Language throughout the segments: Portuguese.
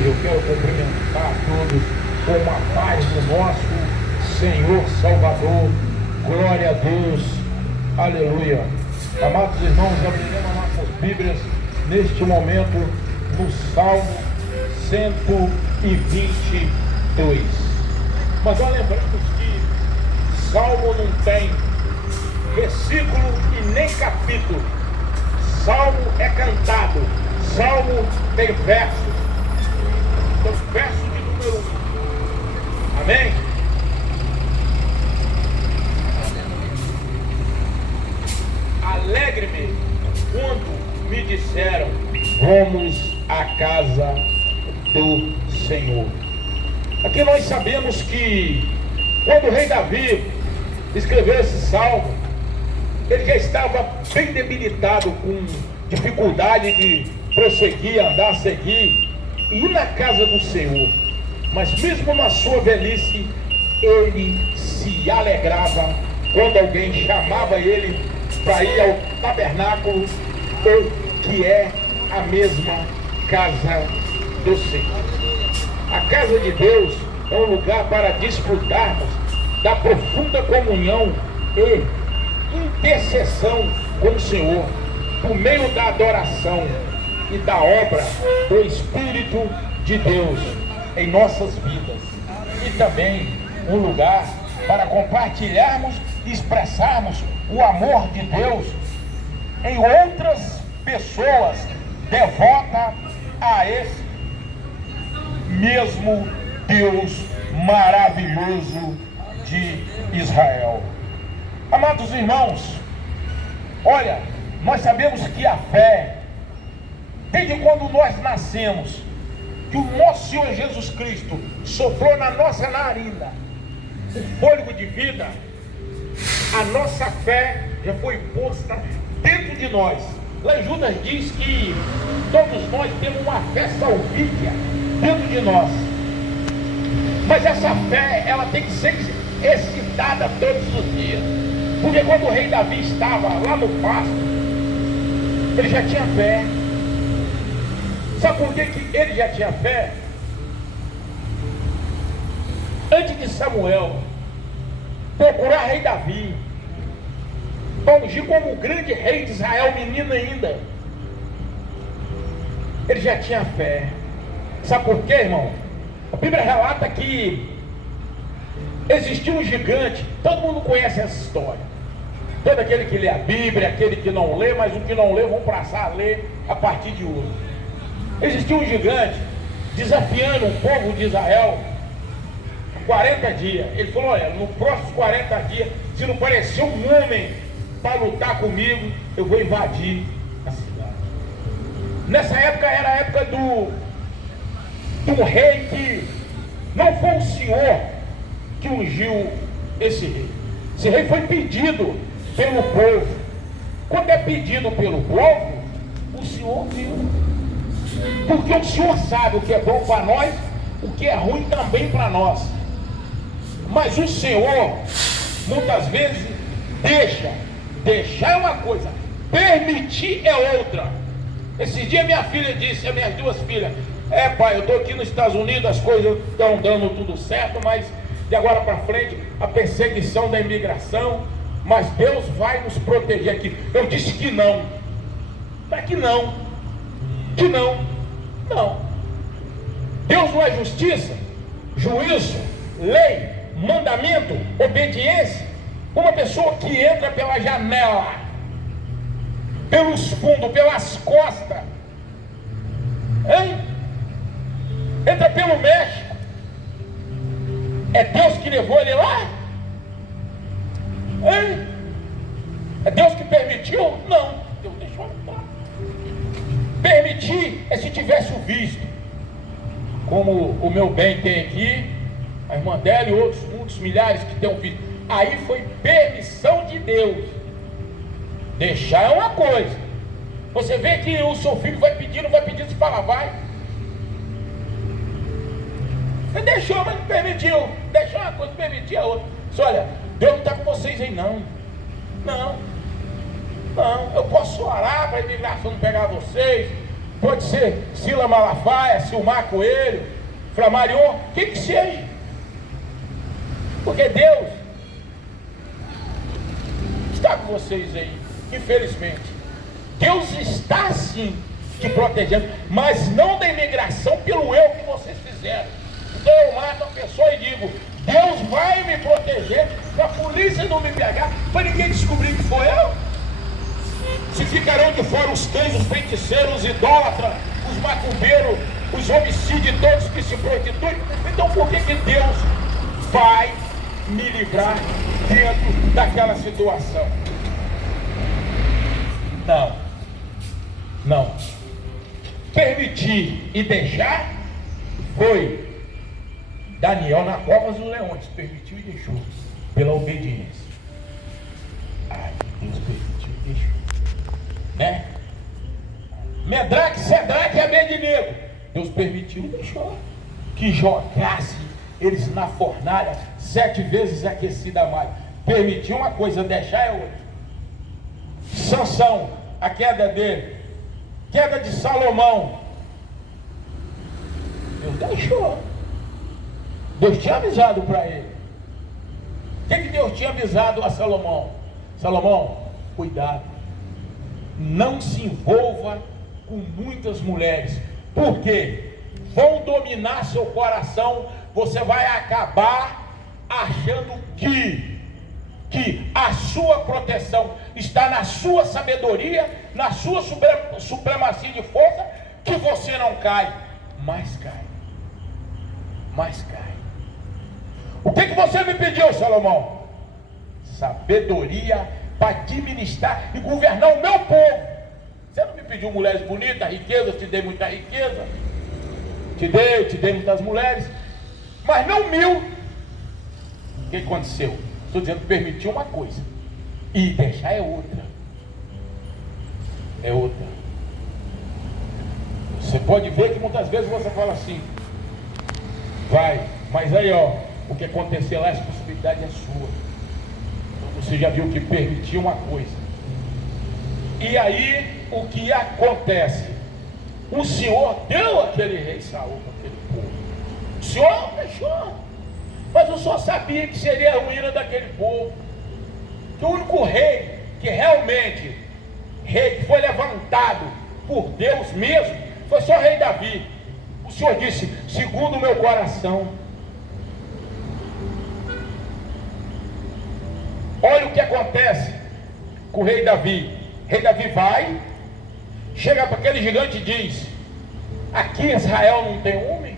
Eu quero cumprimentar a todos com a paz do nosso Senhor Salvador. Glória a Deus. Aleluia. Amados irmãos, abriremos nossas Bíblias neste momento no Salmo 122. Mas nós lembramos que Salmo não tem versículo e nem capítulo. Salmo é cantado. Salmo tem versos. Então, verso de número 1. Amém? Alegre-me quando me disseram: vamos à casa do Senhor. Aqui nós sabemos que quando o rei Davi escreveu esse salmo, ele já estava bem debilitado, com dificuldade de prosseguir, andar, seguir, e ir na casa do Senhor. Mas mesmo na sua velhice, ele se alegrava quando alguém chamava ele para ir ao tabernáculo, ou que é a mesma casa do Senhor. A casa de Deus é um lugar para desfrutarmos da profunda comunhão e intercessão com o Senhor, por meio da adoração e da obra do Espírito de Deus em nossas vidas. E também um lugar para compartilharmos e expressarmos o amor de Deus em outras pessoas devotas a esse mesmo Deus maravilhoso de Israel. Amados irmãos, olha, nós sabemos que a fé, desde quando nós nascemos, que o nosso Senhor Jesus Cristo soprou na nossa narina o fôlego de vida, a nossa fé já foi posta dentro de nós. Lá em Judas diz que todos nós temos uma fé salvífica dentro de nós. Mas essa fé, ela tem que ser excitada todos os dias. Porque quando o rei Davi estava lá no pasto, ele já tinha fé. Sabe por que ele já tinha fé? Antes de Samuel procurar rei Davi, para ungir como o grande rei de Israel, menino ainda, ele já tinha fé. Sabe por quê, irmão? A Bíblia relata que existiu um gigante. Todo mundo conhece essa história. Todo aquele que lê a Bíblia, aquele que não lê, mas o que não lê vão passar a ler a partir de hoje. Existiu um gigante desafiando o povo de Israel por 40 dias. Ele falou: olha, nos próximos 40 dias, se não parecer um homem para lutar comigo, eu vou invadir a cidade. Nessa época era a época do rei que não foi o Senhor que ungiu esse rei. Esse rei foi pedido pelo povo. Quando é pedido pelo povo, o Senhor viu. Porque o Senhor sabe o que é bom para nós, o que é ruim também para nós. Mas o Senhor muitas vezes deixar é uma coisa, permitir é outra. Esses dias minha filha disse, as minhas duas filhas: pai, eu estou aqui nos Estados Unidos, as coisas estão dando tudo certo, mas de agora para frente a perseguição da imigração, mas Deus vai nos proteger aqui. Eu disse que não. Mas que não. Não. Deus não é justiça, juízo, lei, mandamento, obediência. Uma pessoa que entra pela janela, pelos fundos, pelas costas, hein? Entra pelo México, é Deus que levou ele lá? Hein? É Deus que permitiu? Não, Deus deixou entrar. Permitir é se tivesse o visto, como o meu bem tem aqui, a irmã dela e muitos milhares que tem o visto. Aí foi permissão de Deus. Deixar é uma coisa. Você vê que o seu filho vai pedindo, você fala: vai. Você deixou, mas não permitiu. Deixou uma coisa, permitiu a outra. Você olha, Deus não está com vocês aí não. Não. Eu posso orar para a imigração não pegar vocês. pode ser Sila Malafaia, Silmar Coelho, Flamarion, que seja. Porque Deus está com vocês aí, infelizmente. Deus está sim te protegendo, mas não da imigração pelo erro que vocês fizeram. Então eu mato a pessoa e digo: Deus vai me proteger, para a polícia não me pegar, para ninguém descobrir que foi eu. Se ficarão de fora os cães, os feiticeiros, os idólatras, os macumbeiros, os homicídios, todos que se prostituem, então por que Deus vai me livrar dentro daquela situação? Não. Permitir e deixar foi Daniel na cova dos leões. Permitiu e deixou pela obediência. Ai, Deus permitiu e deixou, né? Medraque, Sedraque e Abednego, Deus permitiu e deixou que jogasse eles na fornalha 7 vezes aquecida a mais. Permitiu uma coisa, deixar é outra. Sansão, a queda dele, queda de Salomão, Deus deixou. Deus tinha avisado para ele. O que Deus tinha avisado a Salomão? Salomão, cuidado, não se envolva com muitas mulheres, porque vão dominar seu coração. Você vai acabar achando que a sua proteção está na sua sabedoria, na sua supremacia de força, que você não cai, mas cai. O que você me pediu, Salomão? Sabedoria para administrar e governar o meu povo. Você não me pediu mulheres bonitas, riqueza, eu te dei muita riqueza, te dei muitas mulheres, mas não 1000. O que aconteceu? Estou dizendo, permitir uma coisa e deixar é outra. Você pode ver que muitas vezes você fala assim: vai, mas aí o que acontecer lá, essa possibilidade é sua. Então você já viu que permitiu uma coisa. E aí o que acontece? O Senhor deu aquele rei Saul para aquele povo. O Senhor deixou, mas o Senhor sabia que seria a ruína daquele povo. Que o único rei que realmente que foi levantado por Deus mesmo foi só o rei Davi. O Senhor disse: segundo o meu coração. Olha o que acontece com o rei Davi. O rei Davi vai, chega para aquele gigante e diz: aqui em Israel não tem homem?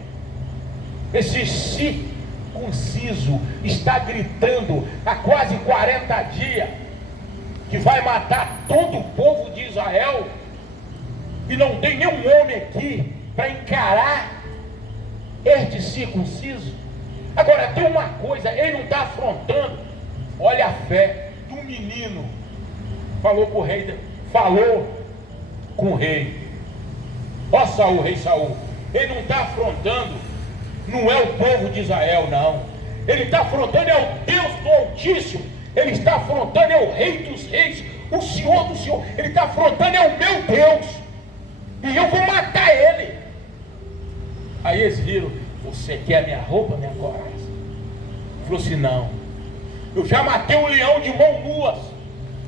Esse circunciso está gritando há quase 40 dias que vai matar todo o povo de Israel, e não tem nenhum homem aqui para encarar este circunciso. Agora tem uma coisa, ele não está afrontando. Olha a fé do menino. Falou com o rei, falou com o rei. Ó Saul, rei Saul, ele não está afrontando, não é o povo de Israel, não. Ele está afrontando é o Deus do Altíssimo. Ele está afrontando é o Rei dos Reis, o Senhor do Senhor. Ele está afrontando é o meu Deus, e eu vou matar ele. Aí eles viram: você quer minha roupa, minha coraça? Ele falou assim: não, eu já matei um leão de mão nuas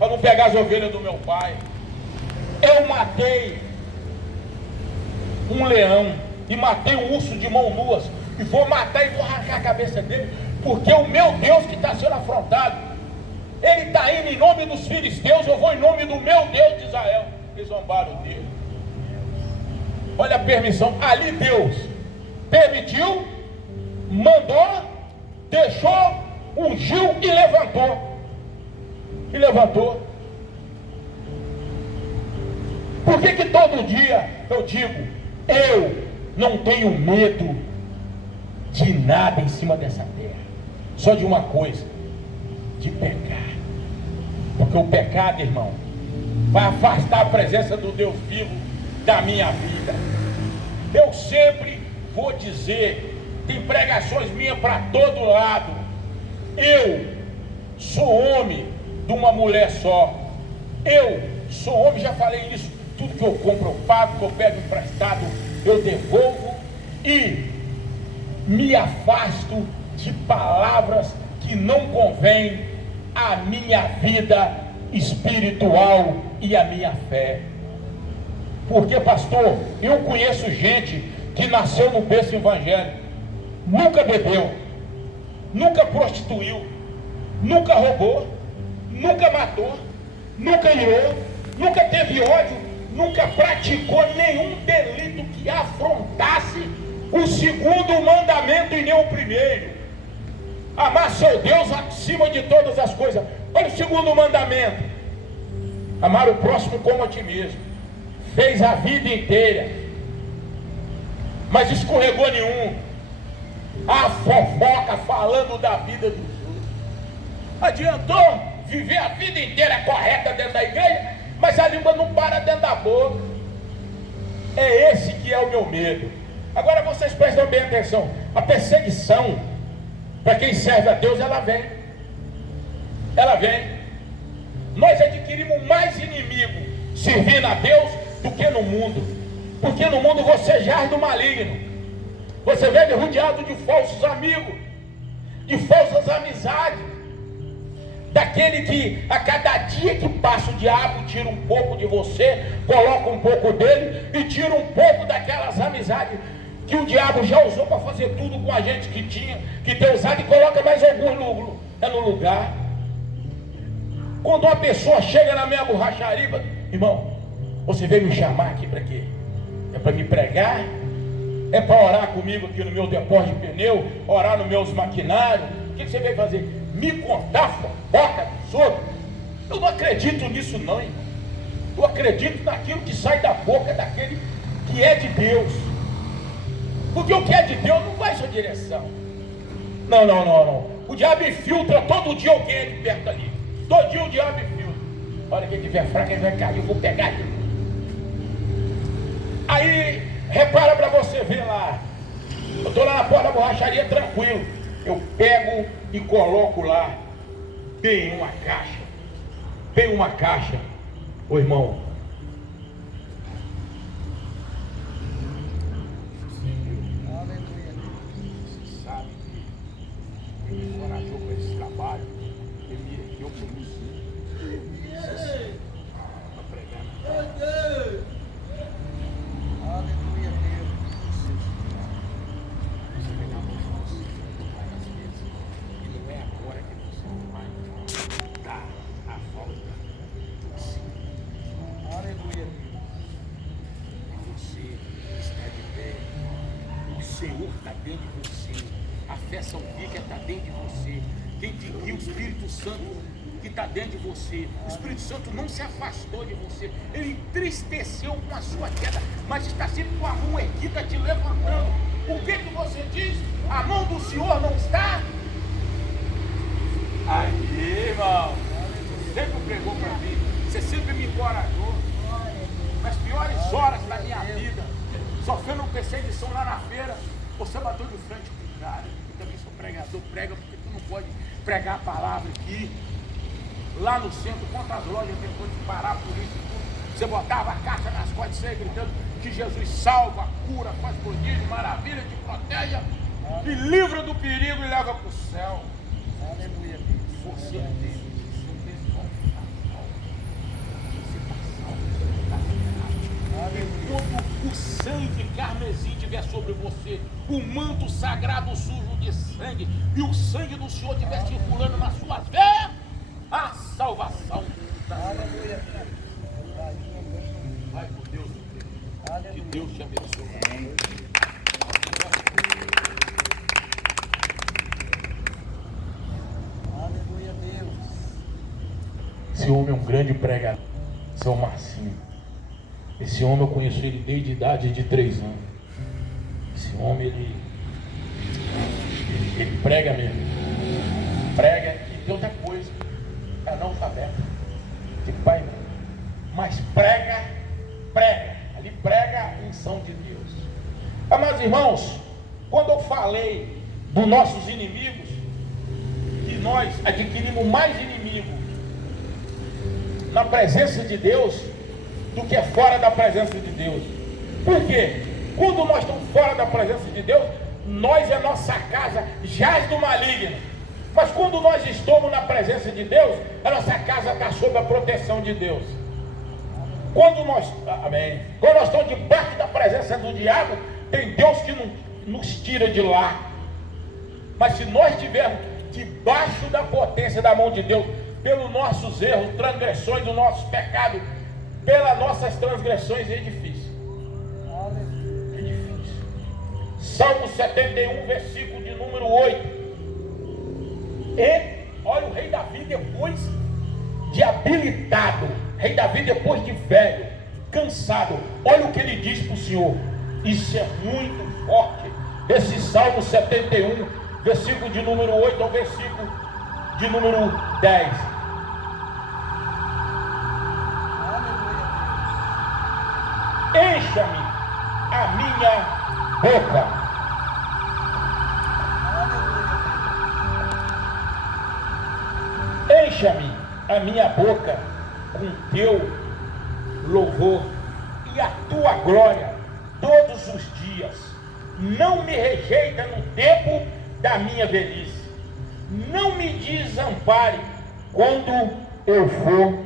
para não pegar as ovelhas do meu pai. Eu matei um leão e matei um urso de mão nuas, e vou matar e vou arrancar a cabeça dele, porque o meu Deus que está sendo afrontado. Ele está indo em nome dos filisteus, eu vou em nome do meu Deus de Israel. Eles zombaram dele. Olha a permissão. Ali Deus permitiu, mandou, deixou, ungiu e levantou. Por que todo dia eu digo: eu não tenho medo de nada em cima dessa terra, só de uma coisa, de pecar. Porque o pecado, irmão, vai afastar a presença do Deus vivo da minha vida. Eu sempre vou dizer, tem pregações minhas para todo lado: eu sou homem de uma mulher só. Eu sou homem, já falei isso, tudo que eu compro eu pago, que eu pego emprestado eu devolvo, e me afasto de palavras que não convêm à minha vida espiritual e à minha fé. Porque, pastor, eu conheço gente que nasceu no berço evangélico, nunca bebeu, nunca prostituiu, nunca roubou, nunca matou, nunca irou, nunca teve ódio, nunca praticou nenhum delito que afrontasse o segundo mandamento e nem o primeiro: amar seu Deus acima de todas as coisas. Olha o segundo mandamento: amar o próximo como a ti mesmo. Fez a vida inteira, mas escorregou nenhum. A fofoca falando da vida dos outros. Adiantou viver a vida inteira correta dentro da igreja, mas a língua não para dentro da boca. É esse que é o meu medo. Agora vocês prestam bem atenção: a perseguição, para quem serve a Deus, ela vem. Ela vem. Nós adquirimos mais inimigo servindo a Deus do que no mundo. Porque no mundo você jaz do maligno. Você vem rodeado de falsos amigos, de falsas amizades, daquele que a cada dia que passa o diabo tira um pouco de você, coloca um pouco dele e tira um pouco daquelas amizades que o diabo já usou para fazer tudo com a gente que tem usado, e coloca mais alguns no lugar. Quando uma pessoa chega na minha borracharia: irmão, você veio me chamar aqui para quê? É para me pregar? É para orar comigo aqui no meu depósito de pneu? Orar nos meus maquinários? O que você veio fazer? Me contar fofoca dos outros? Eu não acredito nisso não, irmão. Eu acredito naquilo que sai da boca daquele que é de Deus. Porque o que é de Deus não vai em sua direção. Não. O diabo infiltra todo dia alguém aqui perto ali. Todo dia o diabo infiltra. Olha, quem tiver fraco, ele vai cair, eu vou pegar ele. Aí, repara para você ver lá. Eu estou lá na porta da borracharia tranquilo. Eu pego e coloco lá, bem uma caixa. Ô irmão, você sabe que ele me encorajou para esse trabalho, ele me ergueu por isso, para pregar na casa. Aleluia, Deus. Você vem na mão de você várias vezes, e não é agora que você vai dar a volta. Aleluia, Deus. Você está de pé, o Senhor está dentro de você, a fé salvífica está dentro de você. Quem te guia, o Espírito Santo que está dentro de você. O Espírito Santo não se afastou de você, ele entristeceu com a sua queda, mas está sempre com a mão erguida te levantando. O que você diz? A mão do Senhor não está? Aí, irmão, você sempre pregou para mim, você sempre me encorajou. Nas piores horas da minha vida, sofrendo perseguição lá na feira, você bateu de frente com o cara. Eu também sou pregador, prega porque tu não pode pregar a palavra aqui. Lá no centro, quantas lojas depois de parar por isso tudo, você botava a caixa nas costas, você gritando que Jesus salva, cura, faz prodígio, maravilha, te protege e livra do perigo e leva para o céu. Aleluia. Você é Deus, você está salvo. Quando o sangue carmesim estiver sobre você, o manto sagrado sujo de sangue, e o sangue do Senhor estiver circulando nas suas veias, a salvação. Aleluia. Vai por Deus, que Deus te abençoe. Aleluia, Deus. Esse homem é um grande pregador, São Marcinho. Esse homem eu conheço ele desde a idade de 3 anos. Esse homem ele prega mesmo. Prega e tem outra coisa. É analfabeto, de pai, mas prega, ali prega a unção de Deus. Amados irmãos, quando eu falei dos nossos inimigos, que nós adquirimos mais inimigos na presença de Deus do que fora da presença de Deus. Por quê? Quando nós estamos fora da presença de Deus, nós e a nossa casa jaz do maligno. Mas quando nós estamos na presença de Deus, a nossa casa está sob a proteção de Deus. Quando nós, amém, quando nós estamos debaixo da presença do diabo, tem Deus que não nos tira de lá. Mas se nós estivermos debaixo da potência da mão de Deus, pelos nossos erros, transgressões, do nosso pecado, pelas nossas transgressões, é difícil. É difícil. Salmo 71, versículo de número 8. E olha o rei Davi depois de habilitado, rei Davi depois de velho, cansado, olha o que ele diz para o Senhor. Isso é muito forte. Esse Salmo 71, versículo de número 8 ao versículo de número 10. Encha-me a minha boca. Encha-me a minha boca com teu louvor e a tua glória todos os dias. Não me rejeita no tempo da minha velhice. Não me desampare quando eu for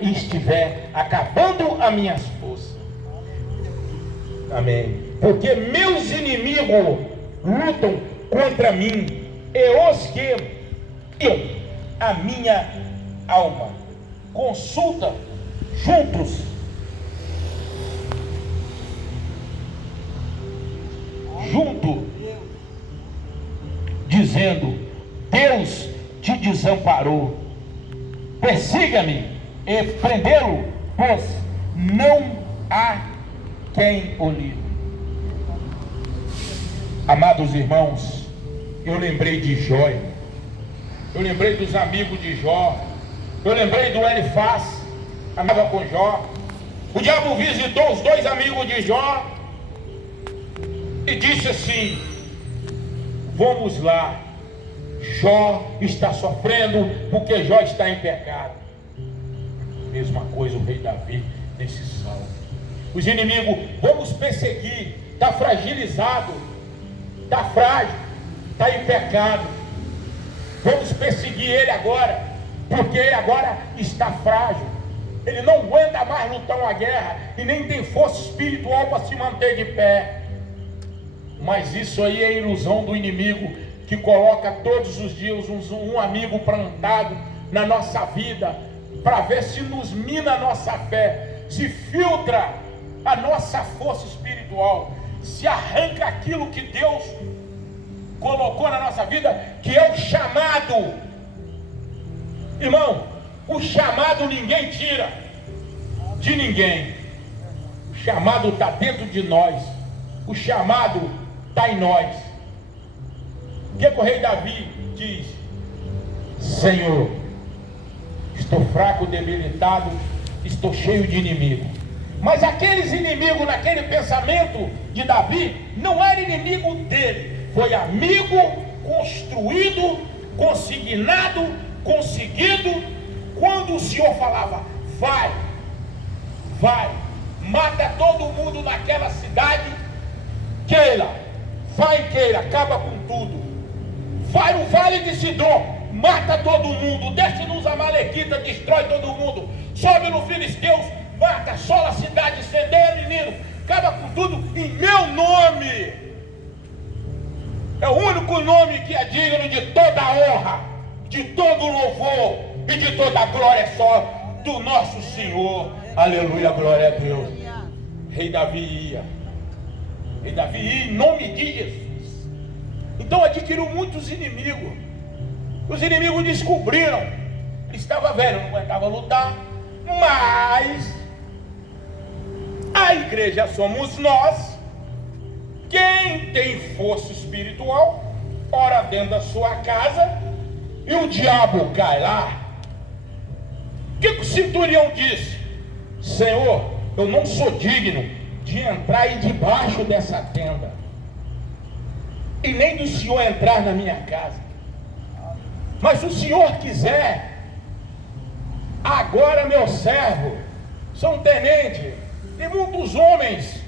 e estiver acabando as minhas forças. Amém. Porque meus inimigos lutam contra mim, e os que a minha alma consulta juntos, dizendo: Deus te desamparou. Persiga-me e prendê-lo, pois não há quem o livre. Amados irmãos, eu lembrei de Jó, eu lembrei dos amigos de Jó, eu lembrei do Elifaz, andava com Jó. O diabo visitou os dois amigos de Jó e disse assim: vamos lá, Jó está sofrendo porque Jó está em pecado. Mesma coisa o rei Davi nesse salmo. Os inimigos, vamos perseguir, está fragilizado, está frágil, está em pecado. Vamos perseguir ele agora, porque ele agora está frágil. Ele não aguenta mais lutar uma guerra e nem tem força espiritual para se manter de pé. Mas isso aí é ilusão do inimigo, que coloca todos os dias um amigo plantado na nossa vida, para ver se nos mina a nossa fé, se filtra a nossa força espiritual, se arranca aquilo que Deus colocou na nossa vida, que é o chamado. Irmão, o chamado ninguém tira de ninguém. O chamado está dentro de nós. O chamado está em nós. O que o rei Davi diz? Senhor, estou fraco, debilitado, estou cheio de inimigos. Mas aqueles inimigos, naquele pensamento de Davi, não era inimigo dele, foi amigo construído, consignado, conseguido. Quando o Senhor falava: vai, mata todo mundo naquela cidade, Keila, acaba com tudo. Vai no vale de Sidom, mata todo mundo, desce nos amalequitas, destrói todo mundo, sobe no filisteus, mata, assola a cidade, incendeia, menino, acaba com tudo em meu nome. É o único nome que é digno de toda honra, de todo louvor e de toda glória, só do nosso Senhor. Aleluia, glória a Deus. Rei Davi ia em nome de Jesus. Então adquiriu muitos inimigos. Os inimigos descobriram, ele estava velho, não aguentava lutar. Mas a igreja somos nós. Quem tem força espiritual, ora dentro da sua casa, e o diabo cai lá. O que o centurião disse? Senhor, eu não sou digno de entrar aí debaixo dessa tenda, e nem do Senhor entrar na minha casa. Mas se o Senhor quiser, agora meu servo sou um tenente, e muitos homens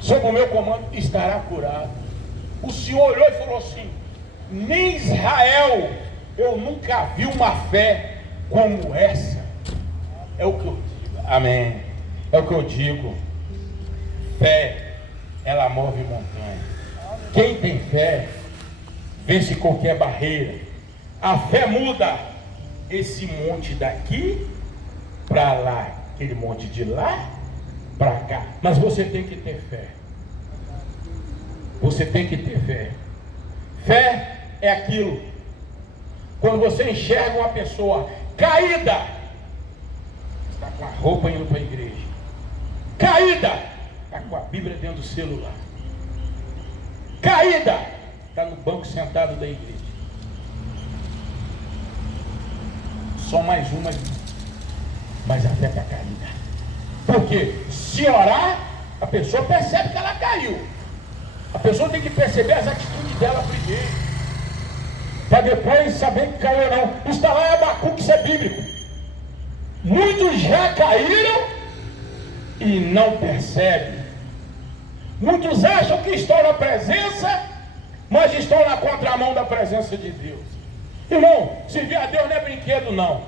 sob o meu comando estará curado. O Senhor olhou e falou assim: nem Israel eu nunca vi uma fé como essa. É o que eu digo, amém, é o que eu digo. Fé, ela move montanha. Quem tem fé vence qualquer barreira. A fé muda esse monte daqui para lá, aquele monte de lá para cá. Mas você tem que ter fé. Você tem que ter fé. Fé é aquilo, quando você enxerga uma pessoa caída, está com a roupa indo para a igreja, caída, está com a Bíblia dentro do celular, caída, está no banco sentado da igreja. Só mais uma, mas a fé está caída. Porque se orar, a pessoa percebe que ela caiu. A pessoa tem que perceber as atitudes dela primeiro, para depois saber que caiu ou não. Está lá em Abacuque, isso é bíblico. Muitos já caíram e não percebem. Muitos acham que estão na presença, mas estão na contramão da presença de Deus. Irmão, servir a Deus não é brinquedo, não.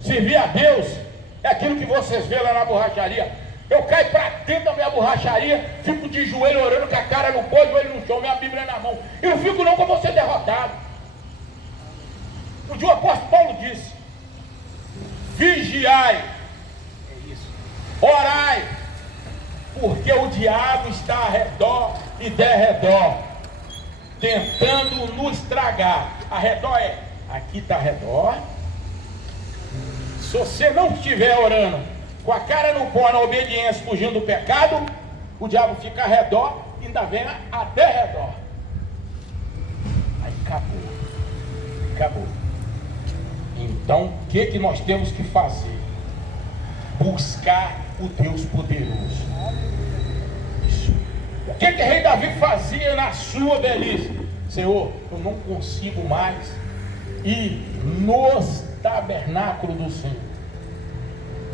Servir a Deus é aquilo que vocês vê lá na borracharia. Eu caio para dentro da minha borracharia, fico de joelho orando com a cara no pó, joelho no chão, minha Bíblia na mão. Eu não fico não, que eu vou ser derrotado. O dia o apóstolo Paulo disse: vigiai, é isso, orai, porque o diabo está ao redor e derredor, tentando nos tragar. A redor é, aqui está a redor. Se você não estiver orando com a cara no pó, na obediência, fugindo do pecado, o diabo fica ao redor e ainda vem até redor. Aí acabou. Então, o que nós temos que fazer? Buscar o Deus poderoso. Isso. O que rei Davi fazia na sua velhice? Senhor, eu não consigo mais ir nos tabernáculos do Senhor.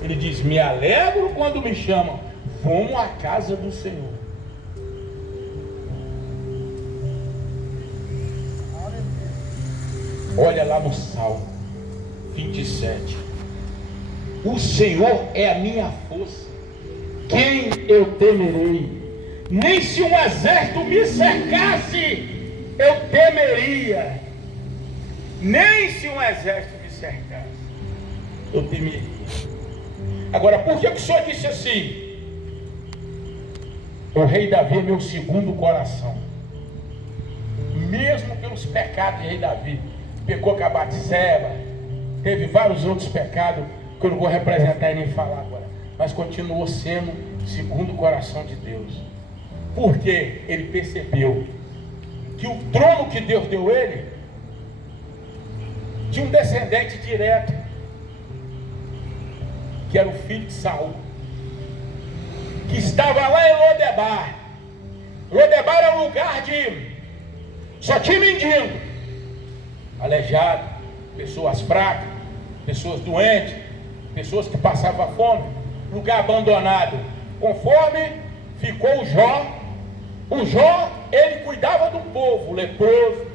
Ele diz: me alegro quando me chamam, vamos à casa do Senhor. Olha lá no Salmo 27. O Senhor é a minha força, quem eu temerei? Nem se um exército me cercasse, eu temeria. Nem se um exército me cercasse, eu temeria. Agora, por que o Senhor disse assim? O rei Davi é meu segundo coração. Mesmo pelos pecados de rei Davi, pecou com a Batseba, teve vários outros pecados que eu não vou representar e nem falar agora, mas continuou sendo segundo o coração de Deus, porque ele percebeu que o trono que Deus deu ele tinha um descendente direto, que era o filho de Saul, que estava lá em Lodebar. Lodebar era um lugar de só tinha mendigo, aleijado, pessoas fracas, pessoas doentes, pessoas que passavam fome, lugar abandonado. Conforme ficou o Jó, ele cuidava do povo leproso,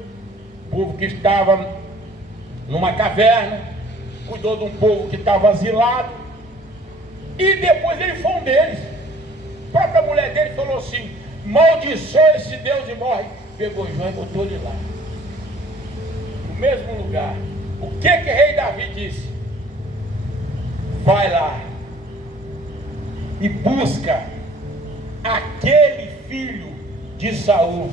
povo que estava numa caverna, cuidou de um povo que estava asilado. E depois ele foi um deles. A própria mulher dele falou assim: maldiçoe esse Deus e morre. Pegou Jó e botou ele lá, no mesmo lugar. O que rei Davi disse? Vai lá e busca aquele filho de Saul.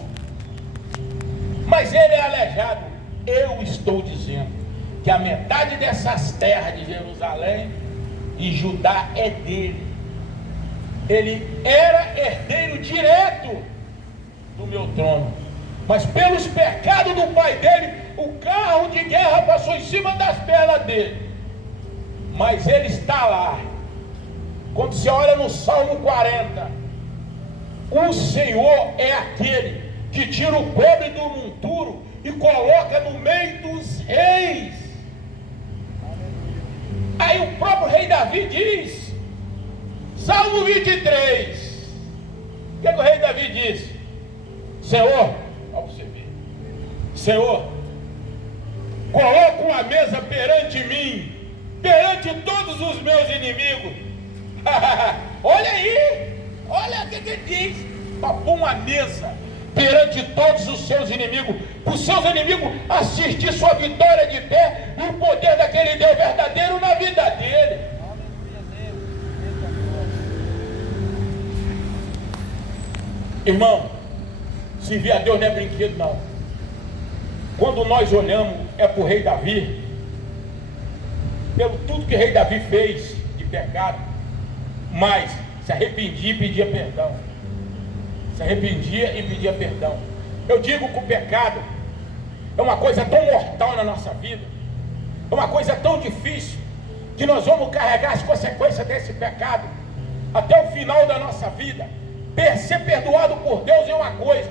Mas ele é aleijado. Eu estou dizendo que a metade dessas terras de Jerusalém e Judá é dele. Ele era herdeiro direto do meu trono, mas pelos pecados do pai dele, o carro de guerra passou em cima das pernas dele. Mas ele está lá. Quando você olha no Salmo 40, o Senhor é aquele que tira o pobre do monturo e coloca no meio dos reis. Aí o próprio rei Davi diz, Salmo 23, o que o rei Davi diz? Senhor, olha você ver, Senhor, coloca uma mesa perante mim, perante todos os meus inimigos. Olha aí, olha o que ele diz, para pôr uma mesa perante todos os seus inimigos, para os seus inimigos assistir sua vitória de pé e o poder daquele Deus verdadeiro na vida dele. Irmão, servir a Deus não é brinquedo não. Quando nós olhamos para o rei Davi, pelo tudo que o rei Davi fez de pecado, mas se arrependia e pedia perdão. Se arrependia e pedia perdão. Eu digo que o pecado é uma coisa tão mortal na nossa vida, é uma coisa tão difícil, que nós vamos carregar as consequências desse pecado até o final da nossa vida. Ser perdoado por Deus é uma coisa,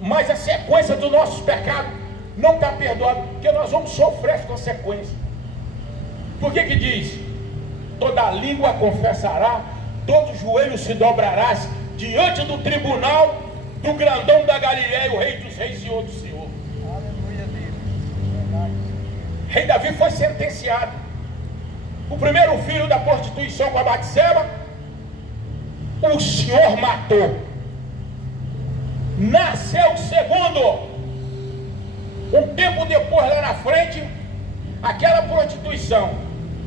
mas a sequência dos nossos pecados não está perdoado, porque nós vamos sofrer as consequências. Por que diz? Toda língua confessará, todo joelho se dobrará diante do tribunal do grandão da Galileia, o rei dos reis, Senhor do Senhor. Aleluia, Deus. Rei Davi foi sentenciado. O primeiro filho da prostituição com a Batseba, o Senhor matou. Nasceu o segundo. Um tempo depois, lá na frente, aquela prostituição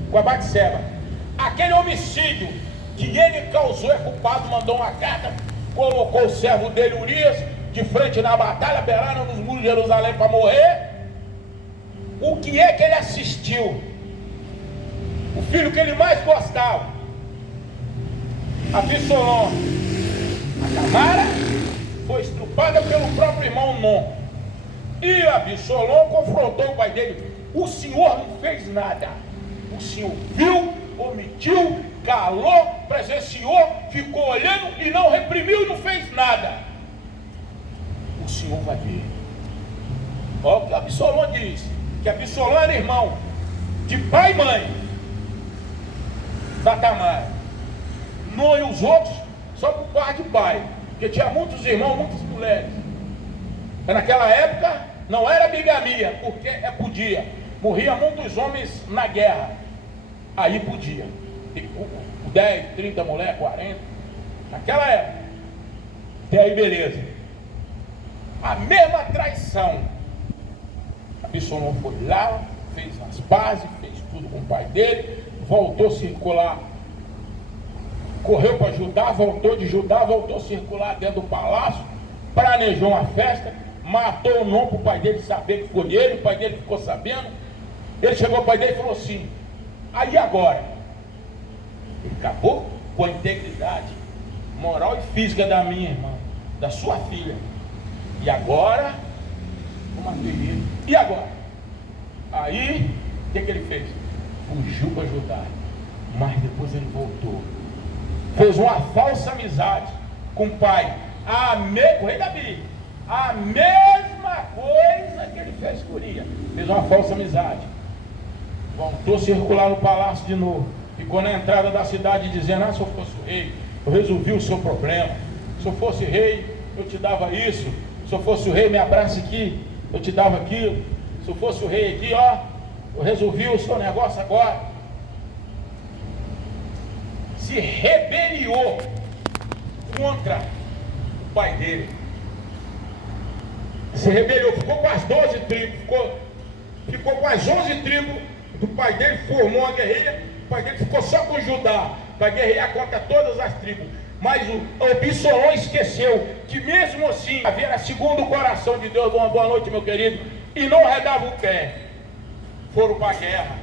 com a Batseba, aquele homicídio que ele causou, é culpado, mandou uma carta, colocou o servo dele, Urias, de frente na batalha, beirando nos muros de Jerusalém para morrer. O que é que ele assistiu? O filho que ele mais gostava, Absalão. A Tamara foi estrupada pelo próprio irmão Non. E Absalão confrontou o pai dele. O senhor não fez nada. O senhor viu, omitiu, calou, presenciou, ficou olhando e não reprimiu e não fez nada. O senhor vai ver. Olha o que Absalão diz, que Absalão era irmão de pai e mãe da Tamara. Non e os outros só por parte de pai, porque tinha muitos irmãos, muitas mulheres. Mas naquela época não era bigamia, porque podia. Morria muitos homens na guerra, aí podia. 10, 30 mulheres, 40. Naquela época. Até aí beleza. A mesma traição. Absalão foi lá, fez as bases, fez tudo com o pai dele, voltou a circular. Correu para Judá, voltou de Judá, voltou a circular dentro do palácio, planejou uma festa, matou o nome para o pai dele saber que foi ele, o pai dele ficou sabendo. Ele chegou ao pai dele e falou assim: aí agora? Ele acabou com a integridade moral e física da minha irmã, da sua filha. E agora? Eu matei ele. E agora? Aí, o que ele fez? Fugiu para Judá, mas depois ele voltou. Fez uma falsa amizade com o pai. O rei Davi. A mesma coisa que ele fez com Urias. Fez uma falsa amizade. Voltou a circular no palácio de novo. Ficou na entrada da cidade dizendo: se eu fosse o rei, eu resolvi o seu problema. Se eu fosse rei, eu te dava isso. Se eu fosse o rei, me abraça aqui, eu te dava aquilo. Se eu fosse o rei aqui, eu resolvi o seu negócio agora. Se rebeliou contra o pai dele. Se rebeliou, ficou com as 12 tribos, ficou com as 11 tribos do pai dele, formou uma guerrilha. O pai dele ficou só com Judá para guerrear contra todas as tribos. Mas o Absalão esqueceu que mesmo assim havia segundo o coração de Deus. Uma boa noite, meu querido. E não arredava o pé. Foram para a guerra.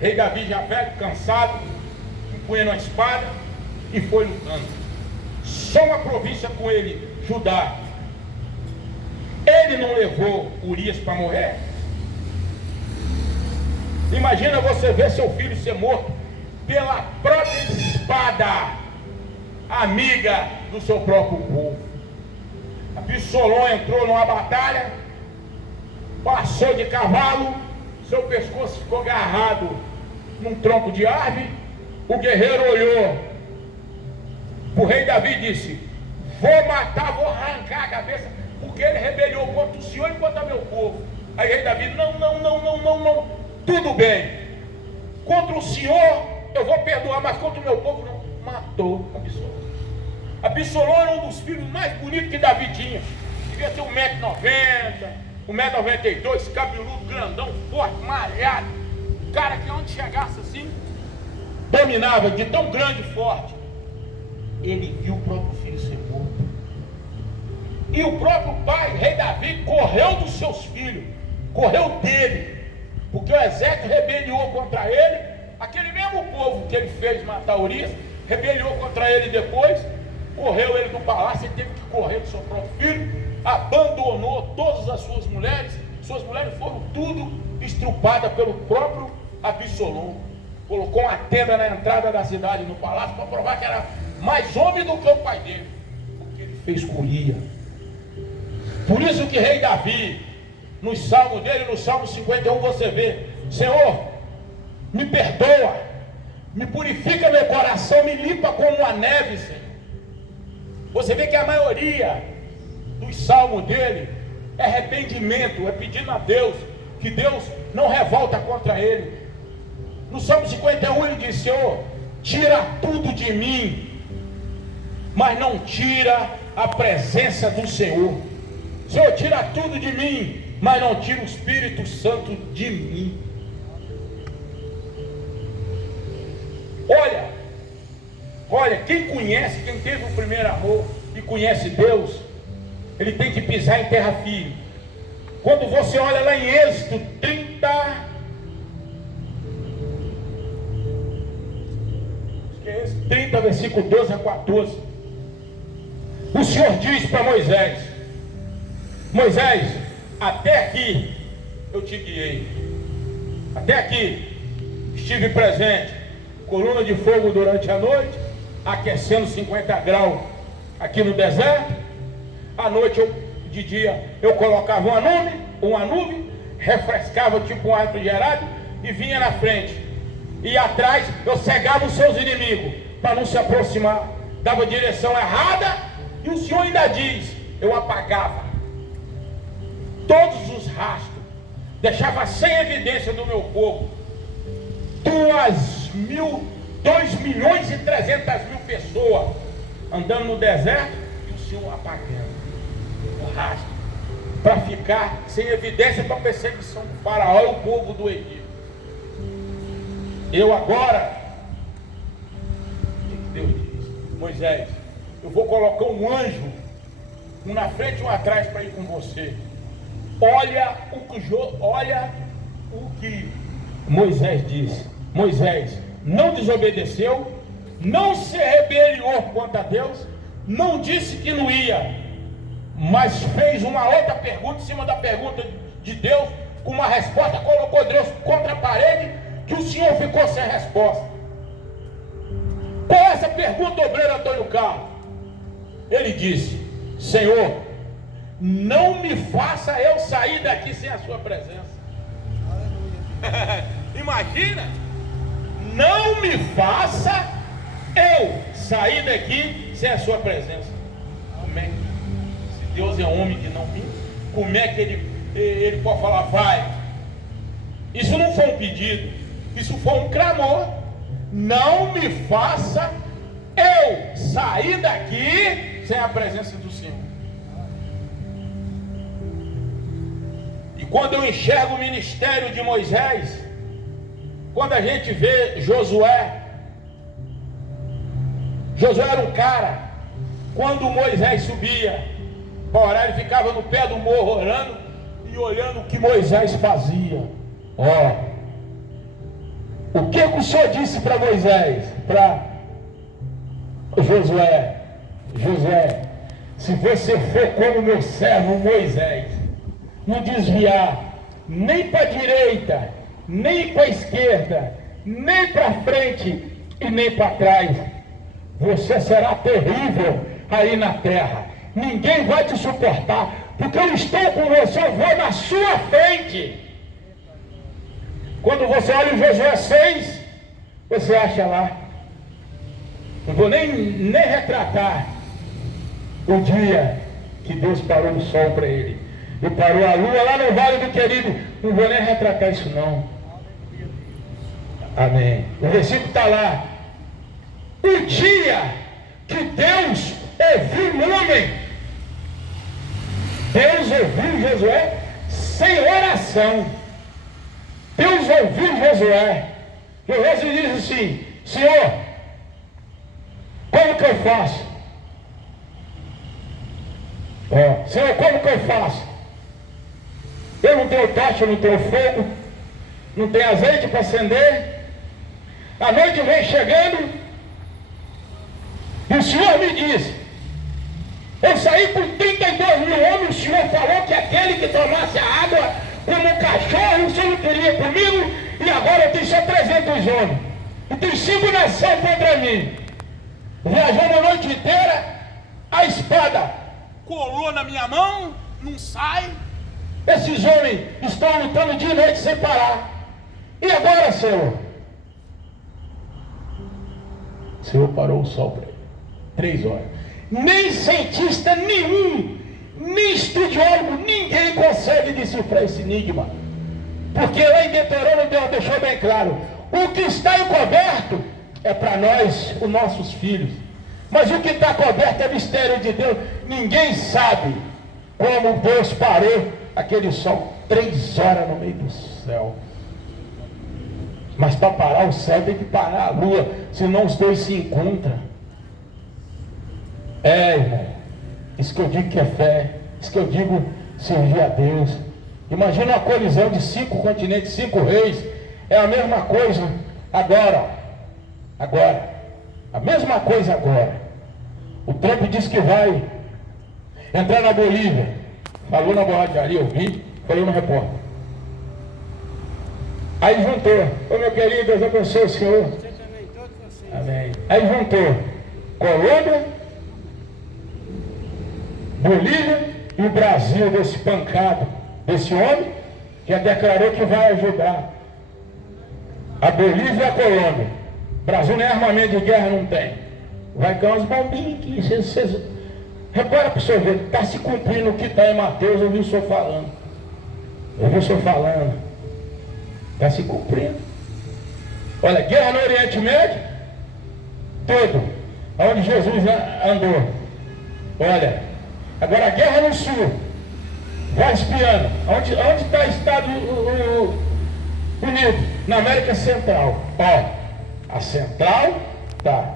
Rei Davi já velho, cansado, empunhando a espada e foi lutando. Só uma província com ele, Judá. Ele não levou Urias para morrer. Imagina você ver seu filho ser morto pela própria espada, amiga do seu próprio povo. Absalão entrou numa batalha, passou de cavalo, seu pescoço ficou agarrado num tronco de árvore. O guerreiro olhou o rei Davi e disse: vou matar, vou arrancar a cabeça, porque ele rebeliou contra o Senhor e contra meu povo. Aí o rei Davi: não, tudo bem, contra o Senhor eu vou perdoar, mas contra o meu povo não. Matou Absalão. Absalão era um dos filhos mais bonitos que Davi tinha. Devia ter 1,90m, 1,92m, cabeludo, grandão, forte, malhado. Cara que onde chegasse assim, dominava, de tão grande e forte. Ele viu o próprio filho ser morto. E o próprio pai, rei Davi, correu dos seus filhos, correu dele, porque o exército rebeliou contra ele. Aquele mesmo povo que ele fez matar Urias, rebeliou contra ele depois, correu ele do palácio, ele teve que correr do seu próprio filho, abandonou todas as suas mulheres foram tudo estrupadas pelo próprio Absalão. Colocou uma tenda na entrada da cidade, no palácio, para provar que era mais homem do que o pai dele, porque ele fez com Urias. Por isso que rei Davi, no salmo dele, no Salmo 51, você vê: Senhor, me perdoa, me purifica meu coração, me limpa como a neve, Senhor. Você vê que a maioria dos salmos dele é arrependimento, é pedindo a Deus, que Deus não revolta contra ele. No Salmo 51 ele diz: Senhor, tira tudo de mim, mas não tira a presença do Senhor. Senhor, tira tudo de mim, mas não tira o Espírito Santo de mim. Olha, quem conhece, quem teve o primeiro amor e conhece Deus, ele tem que pisar em terra firme. Quando você olha lá em Êxodo 30, versículo 12 a 14, o Senhor diz para Moisés: Moisés, até aqui eu te guiei, até aqui estive presente, coluna de fogo durante a noite, aquecendo 50 graus aqui no deserto. À noite, de dia, eu colocava uma nuvem, refrescava tipo um ar refrigerado e vinha na frente. E atrás eu cegava os seus inimigos para não se aproximar, dava direção errada. E o Senhor ainda diz: eu apagava todos os rastros, deixava sem evidência do meu povo 2.300.000 pessoas andando no deserto, e o Senhor apagando o rastro, para ficar sem evidência para a perseguição do faraó e o povo do Egito. Eu agora, o que Deus diz? Moisés, eu vou colocar um anjo, um na frente e um atrás, para ir com você. Olha o que Moisés disse. Moisés não desobedeceu, não se rebeliou contra Deus, não disse que não ia, mas fez uma outra pergunta em cima da pergunta de Deus, com uma resposta, colocou Deus contra a parede, que o Senhor ficou sem resposta. Qual é essa pergunta, obreiro Antônio Carlos? Ele disse: Senhor, não me faça eu sair daqui sem a sua presença. Imagina, não me faça eu sair daqui sem a sua presença. Como é que, se Deus é homem que não mente, como é que ele pode falar vai? Isso não foi um pedido, isso foi um clamor. Não me faça eu sair daqui sem a presença do Senhor. E quando eu enxergo o ministério de Moisés, quando a gente vê Josué era um cara, quando Moisés subia para orar, ele ficava no pé do morro orando e olhando o que Moisés fazia. O que o Senhor disse para Moisés, para Josué? Josué, se você for como meu servo Moisés, não desviar nem para a direita, nem para a esquerda, nem para frente e nem para trás, você será terrível aí na terra. Ninguém vai te suportar, porque eu estou com você, eu vou na sua frente. Quando você olha em Josué 6, Você acha lá. Não vou nem retratar o dia que Deus parou o sol para ele. E parou a lua lá no Vale do Querido. Não vou nem retratar isso não. Amém. O versículo está lá. O dia que Deus ouviu o homem. Deus ouviu Josué sem oração. Deus ouviu Josué. Josué diz assim: Senhor, como que eu faço? Senhor, como que eu faço? Eu não tenho tocha, não tenho fogo, não tenho azeite para acender. A noite vem chegando e o Senhor me diz: eu saí com 32 mil homens. O Senhor falou que aquele que tomasse a água como um cachorro, o Senhor queria comigo, e agora eu tenho só 300 homens. E tem 5 nações contra mim. Viajamos a noite inteira, a espada colou na minha mão, não sai. Esses homens estão lutando dia e noite sem parar. E agora, Senhor? O Senhor parou o sol para ele. 3 horas. Nem cientista nenhum, nem estudioso, ninguém consegue decifrar esse enigma. Porque lá em Deuteronômio Deus deixou bem claro: o que está encoberto é para nós, os nossos filhos. Mas o que está coberto é mistério de Deus. Ninguém sabe como Deus parou aquele sol 3 horas no meio do céu. Mas para parar o céu tem que parar a lua, senão os dois se encontram. Irmão, isso que eu digo que é fé, isso que eu digo servir a Deus. Imagina uma colisão de 5 continentes, 5 reis. É a mesma coisa agora. A mesma coisa agora. O Trump disse que vai entrar na Bolívia. Falou na borracharia, eu vi, falou no repórter. Aí juntou: ô meu querido, Deus abençoe o senhor. Você também, todos vocês. Amém. Aí juntou Colômbia, Bolívia e o Brasil, desse pancado, desse homem, que já declarou que vai ajudar a Bolívia e a Colômbia. O Brasil nem armamento de guerra não tem. Vai cair umas bombinhas aqui. Vocês repara para o senhor ver, está se cumprindo o que está em Mateus. Eu vi o senhor falando. Está se cumprindo. Olha, guerra no Oriente Médio, todo, onde Jesus andou. Olha, agora a guerra no Sul, vai espiando. Onde está o Estados Unidos? Na América Central. A Central está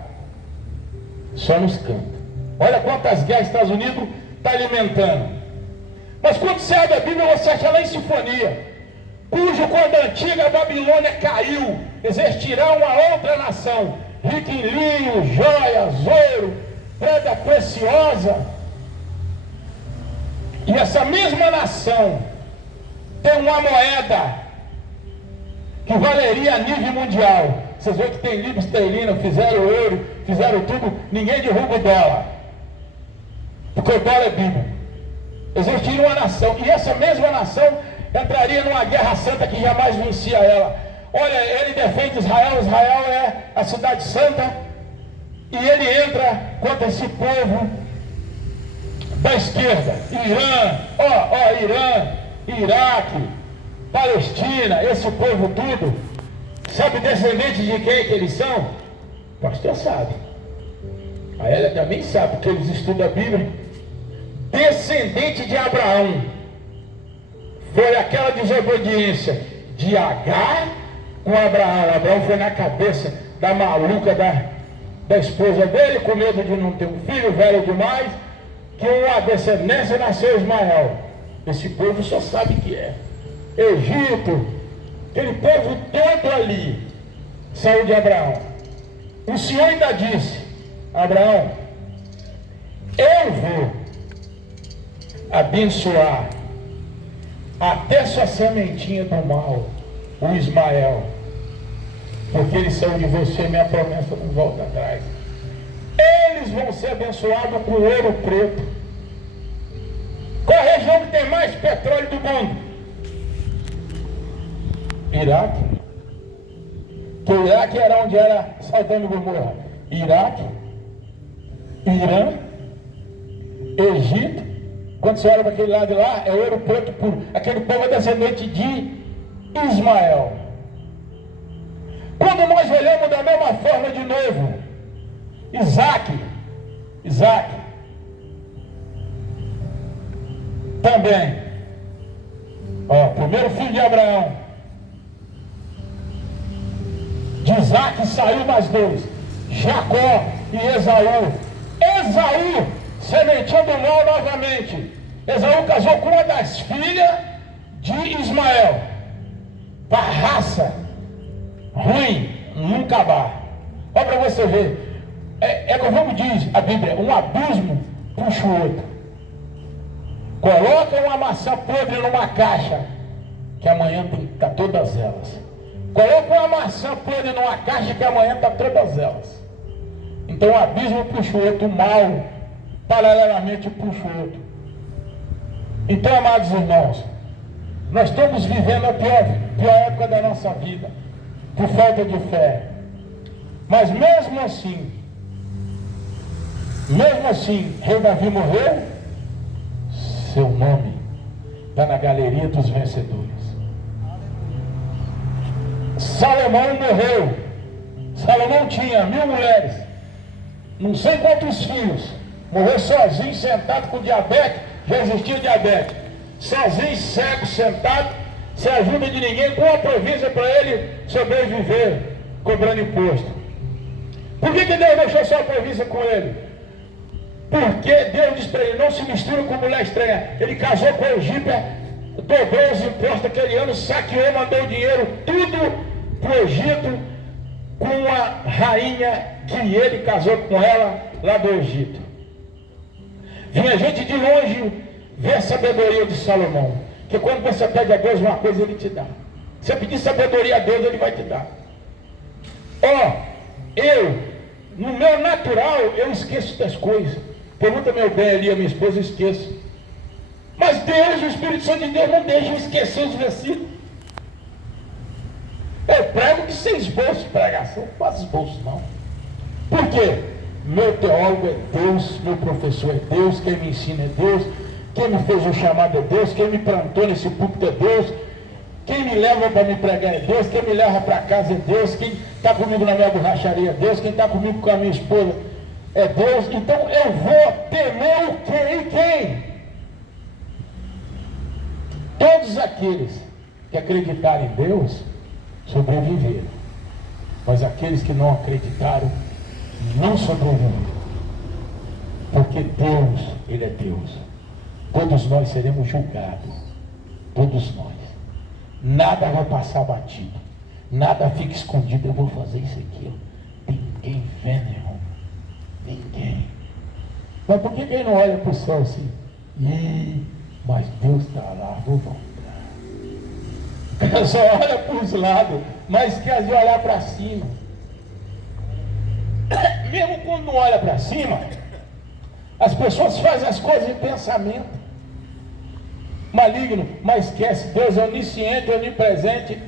só nos cantos. Olha quantas guerras os Estados Unidos está alimentando. Mas quando você abre a Bíblia, você acha lá em Sinfonia, cujo quando a antiga Babilônia caiu, existirá uma outra nação, rica em linho, joias, ouro, pedra preciosa. E essa mesma nação tem uma moeda que valeria a nível mundial. Vocês veem que tem libra esterlina, fizeram ouro, fizeram tudo, ninguém derruba o dólar, porque o dólar é Bíblia. Existiria uma nação, e essa mesma nação entraria numa guerra santa que jamais vencia ela. Olha, ele defende Israel, Israel é a cidade santa, e ele entra contra esse povo da esquerda, Irã, Iraque, Palestina, esse povo tudo. Sabe descendente de quem que eles são? O pastor sabe, a Hélia também sabe, porque eles estudam a Bíblia. Descendente de Abraão. Foi aquela desobediência de Agar com Abraão. Abraão foi na cabeça da maluca da esposa dele, com medo de não ter um filho, velho demais, que uma descendência nasceu Ismael. Esse povo só sabe que é Egito, aquele povo todo ali saiu de Abraão. O Senhor ainda disse: Abraão, eu vou abençoar até sua sementinha do mal, o Ismael, porque eles são de você, minha promessa não volta atrás. Eles vão ser abençoados com ouro preto. Qual a região que tem mais petróleo do mundo? Iraque. Que o Iraque era onde era Sodoma e Gomorra. Iraque, Irã, Egito. Quando você olha para aquele lado de lá, é ouro preto puro. Aquele povo é descendente de Ismael. Quando nós olhamos da mesma forma de novo, Isaac também, primeiro filho de Abraão. De Isaac saiu mais dois, Jacó e Esaú. Esaú, sementinha do mal novamente. Esaú casou com uma das filhas de Ismael, para a raça ruim nunca acabar. Olha para você ver. Como diz a Bíblia, um abismo puxa o outro. Coloca uma maçã podre numa caixa, que amanhã tem que estar todas elas. Coloca uma maçã podre numa caixa, que amanhã está todas elas. Então o abismo puxa o outro, o mal paralelamente puxa o outro. Então, amados irmãos, nós estamos vivendo a pior época da nossa vida, por falta de fé. Mas mesmo assim, rei Davi morreu, seu nome está na galeria dos vencedores. Salomão morreu. Salomão tinha 1000 mulheres, não sei quantos filhos, morreu sozinho, sentado com diabetes. Já existia diabetes, sozinho, cego, sentado, sem ajuda de ninguém, com uma província para ele sobreviver, cobrando imposto. Por que Deus deixou só a província com ele? Porque Deus disse para ele: não se misture com mulher estranha. Ele casou com a egípcia, dobrou os impostos aquele ano, saqueou, mandou o dinheiro tudo para o Egito, com a rainha que ele casou com ela lá do Egito. Vinha gente de longe ver a sabedoria de Salomão. Que quando você pede a Deus uma coisa, Ele te dá. Se você pedir sabedoria a Deus, Ele vai te dar. No meu natural, eu esqueço das coisas. Pergunta meu bem ali, a minha esposa, eu esqueço. Mas Deus, o Espírito Santo de Deus, não deixa eu esquecer os versículos. Eu prego que sem esboço de pregação, não faço esboço não. Por quê? Meu teólogo é Deus, meu professor é Deus, quem me ensina é Deus, quem me fez o chamado é Deus, quem me plantou nesse púlpito é Deus, quem me leva para me pregar é Deus, quem me leva para casa é Deus, quem está comigo na minha borracharia é Deus, quem está comigo com a minha esposa é Deus. Então eu vou temer o quem e quem? Todos aqueles que acreditarem em Deus sobreviveram, mas aqueles que não acreditaram não sobreviveram, porque Deus, Ele é Deus. Todos nós seremos julgados, todos nós. Nada vai passar batido, nada fica escondido. Eu vou fazer isso aqui, ninguém vendo, irmão, ninguém. Mas por que quem não olha para o céu assim? Mas Deus está lá, vou voltar. Só olha para os lados, mas quer olhar para cima. Mesmo quando não olha para cima, as pessoas fazem as coisas em pensamento maligno, mas esquece. Deus é onisciente, onipresente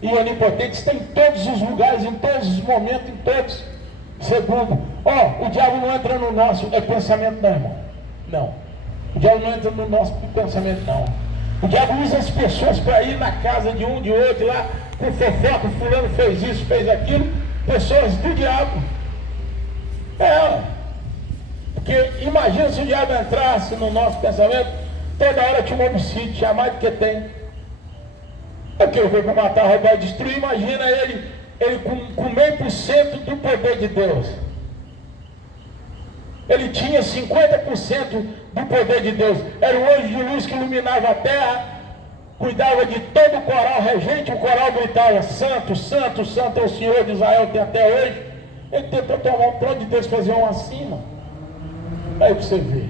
e onipotente, está em todos os lugares, em todos os momentos, em todos. Segundo, o diabo não entra no nosso pensamento não, irmão. Não, o diabo não entra no nosso pensamento não. O diabo usa as pessoas para ir na casa de um, de outro lá, com fofoca, fulano fez isso, fez aquilo. Pessoas do diabo. Porque imagina se o diabo entrasse no nosso pensamento, toda hora tinha um homicídio, tinha mais do que tem. É que eu veio para matar, roubar e destruir. Imagina ele com 0,5% do poder de Deus. Ele tinha 50% do poder de Deus. Era o anjo de luz que iluminava a terra, cuidava de todo o coral regente. O coral gritava: santo, santo, santo é o Senhor de Israel, tem até hoje. Ele tentou tomar o trono de Deus, fazer um acima. Aí para você ver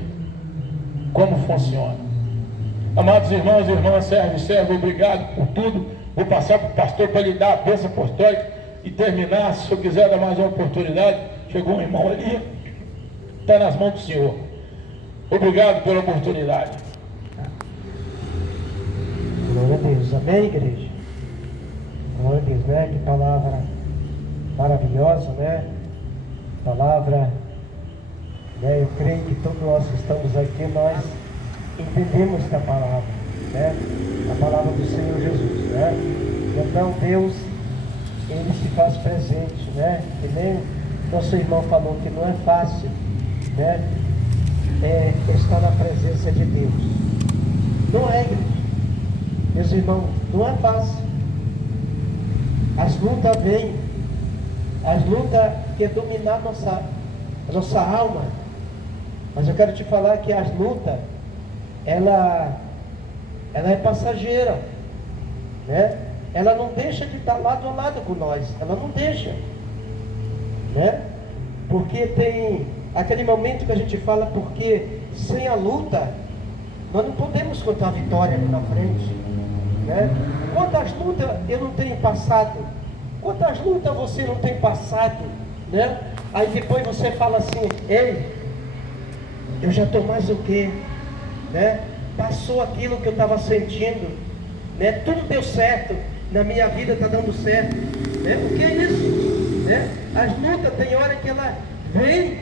como funciona. Amados irmãos e irmãs, servo e servo, obrigado por tudo. Vou passar para o pastor para lhe dar a bênção apostólica e terminar. Se eu quiser dar mais uma oportunidade, chegou um irmão ali, está nas mãos do Senhor. Obrigado pela oportunidade. Glória a Deus. Amém, igreja? Glória a Deus, né? Que palavra maravilhosa, né? Palavra, né? Eu creio que todos nós que estamos aqui, nós entendemos esta palavra, né? A palavra do Senhor Jesus, né? Então Deus, Ele se faz presente, né? Que nem nosso irmão falou que não é fácil, né? Estar na presença de Deus. Não é, meus irmãos, não é fácil. As lutas vêm, as lutas querem dominar nossa alma. Mas eu quero te falar que as lutas, ela é passageira, né? Ela não deixa de estar lado a lado com nós, ela não deixa, né? Porque tem aquele momento que a gente fala, porque sem a luta, nós não podemos contar a vitória na frente, né? Quantas lutas eu não tenho passado? Quantas lutas você não tem passado, né? Aí depois você fala assim, ei, eu já estou mais o quê, né? Passou aquilo que eu estava sentindo, né? Tudo deu certo, na minha vida está dando certo, né? O que é isso, né? As lutas, tem hora que ela vem,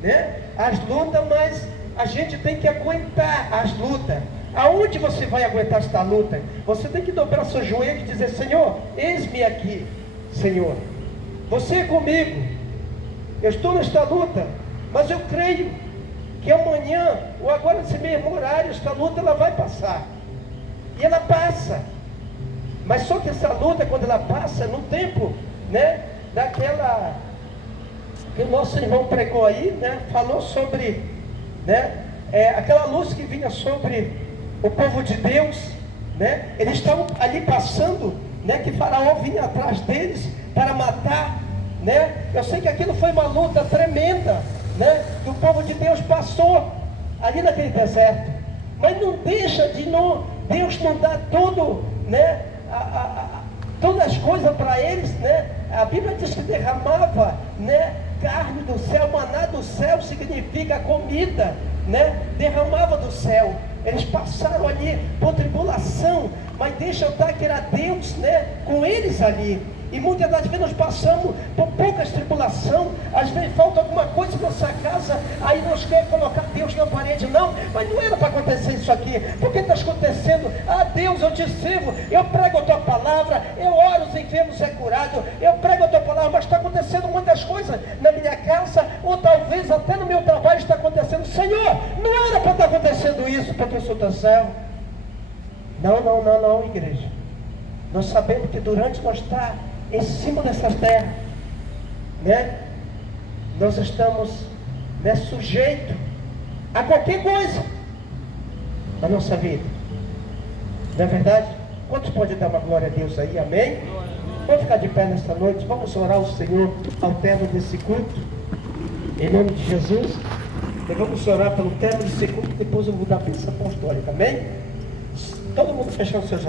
né? As lutas, mas a gente tem que aguentar as lutas. Aonde você vai aguentar esta luta? Você tem que dobrar seu joelho e dizer, Senhor, eis-me aqui, Senhor, você é comigo, eu estou nesta luta, mas eu creio que amanhã, ou agora nesse mesmo horário, esta luta ela vai passar, e ela passa, mas só que essa luta, quando ela passa, no tempo, né, daquela, que o nosso irmão pregou aí, né, falou sobre, né, aquela luz que vinha sobre o povo de Deus, né? Eles estavam ali passando, né? Que Faraó vinha atrás deles para matar, né? Eu sei que aquilo foi uma luta tremenda, né? Que o povo de Deus passou ali naquele deserto, mas não deixa de Deus não dá tudo, né? Todas as coisas para eles, né? A Bíblia diz que derramava, né? Carne do céu, maná do céu significa comida, né? Derramava do céu. Eles passaram ali por tribulação, mas deixa eu estar que era Deus, né, com eles ali. E muitas das vezes nós passamos por poucas tribulações. Às vezes falta alguma coisa na nossa casa, aí nós queremos colocar Deus na parede. Não, mas não era para acontecer isso aqui. Por que está acontecendo? Ah, Deus, eu te sirvo, eu prego a tua palavra, eu oro, os enfermos é curado, eu prego a tua palavra, mas está acontecendo muitas coisas na minha casa, ou talvez até no meu trabalho está acontecendo. Senhor, não era para estar acontecendo isso, porque eu sou teu servo. Não, igreja. Nós sabemos que durante nós estar em cima dessas terras, né, nós estamos, né, sujeitos a qualquer coisa na nossa vida. Não é verdade? Quantos podem dar uma glória a Deus aí? Amém? Vamos ficar de pé nesta noite, vamos orar ao Senhor ao término desse culto, em nome de Jesus. E vamos orar pelo término desse culto, depois eu vou dar a bênção apostólica. Amém? Todo mundo fechando seus olhos.